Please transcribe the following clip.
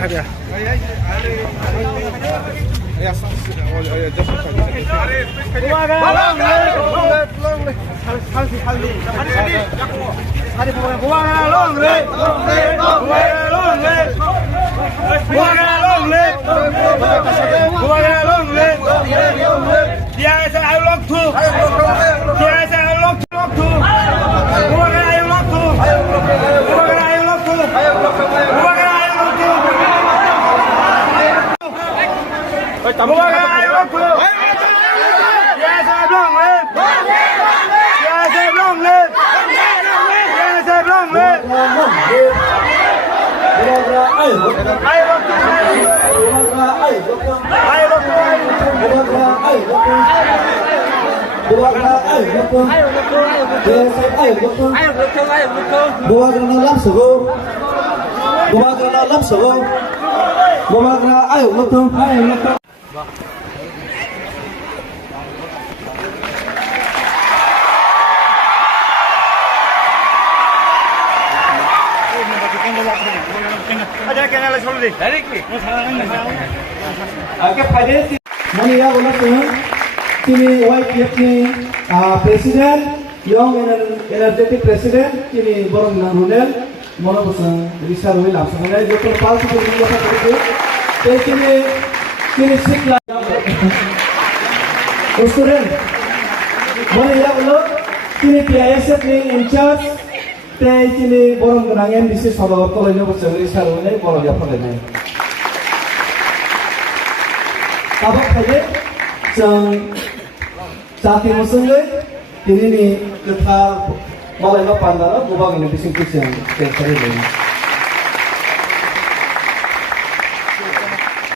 하랴. Mania ulang kini YPF ni Presiden Young Energetic President kini borong nangunel mono busang bisa ruil langsung ada jatuh palsu berjumpa seperti itu kini sikla student Mania ulang kini PISF ni in charge kini borong kenangan di sini sahabat kolonial busang bisa ruil borong ya kolonial Kabak saja, sang saat ini musuhnya, ini nih kita malah nggak pandang, bukan ini bising bising, kayak tadi.